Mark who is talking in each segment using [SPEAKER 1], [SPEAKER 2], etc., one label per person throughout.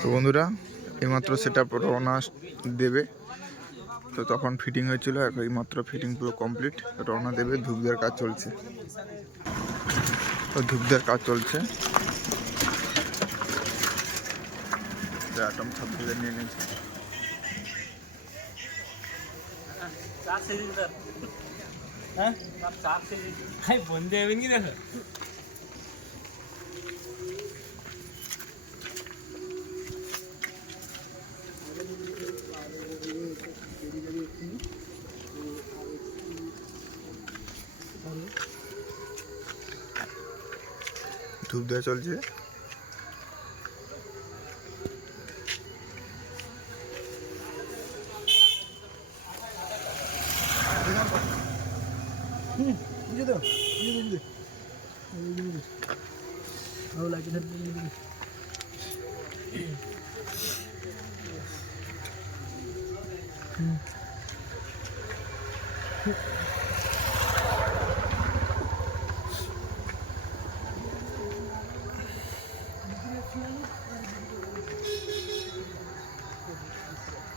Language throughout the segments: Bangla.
[SPEAKER 1] তো বন্ধুরা এইমাত্র সেটা রওনা দেবে। তো তখন ফিটিং হয়েছিল এখন এইমাত্র ফিটিং পুরো কমপ্লিট রওনা দেবে ধূপদের কাজ চলছে। তো ধূপদের কাজ চলছে। আটম ছাব্বিশের নিয়ে নিয়েছে।
[SPEAKER 2] হ্যাঁ?
[SPEAKER 1] ধূপ দেওয়া চলছে।
[SPEAKER 3] বুঝে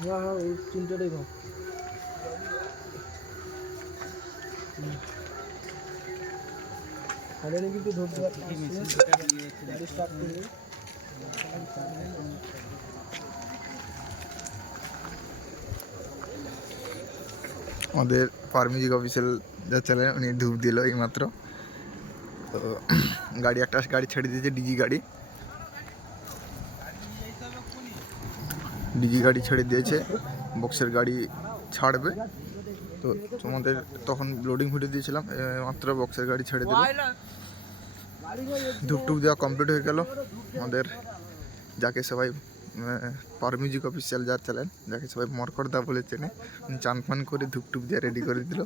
[SPEAKER 3] হ্যাঁ হ্যাঁ ওই ভাব হাজারে কিন্তু ধরতে পারছি স্টার্ট করবে
[SPEAKER 1] আমাদের ফার্মিজিক অফিসিয়াল যা চালেন উনি ধূপ দিল এইমাত্র। তো গাড়ি একটা গাড়ি ছেড়ে দিয়েছে ডিজি গাড়ি। ডিজি গাড়ি ছেড়ে দিয়েছে, বক্সের গাড়ি ছাড়বে। তো তোমাদের তখন লোডিং ফুটে দিয়েছিলাম মাত্র বক্সের গাড়ি ছেড়ে দিল। ধূপ টুপ দেওয়া কমপ্লিট হয়ে গেল। আমাদের যাকে সবাই পার মিউজিক অফিসিয়াল যার চালেন যাকে সবাই মরকরদা বলে চেনে চান ফান করে ধূপ টুপ দিয়ে রেডি করে দিল।